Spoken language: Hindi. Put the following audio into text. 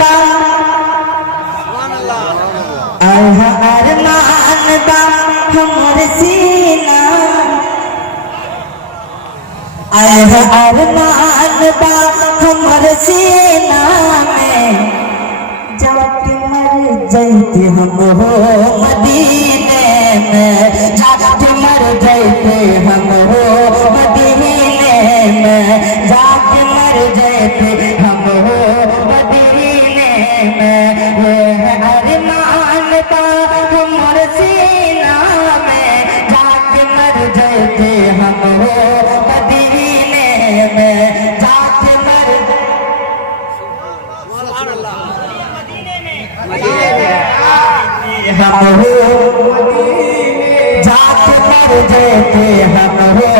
बा अरमान बा हमर सीना अरमान बा हमर सीना में जाके मर जाते हम हो मदीने में जाके मर जाते हम हो मदीने में जाके मर जाते हम हो मदीने में अरमान बा हमर सीना में जाके मर जाते हम हो मदीने में जाके मर हम हो जाके मर जाते हम हो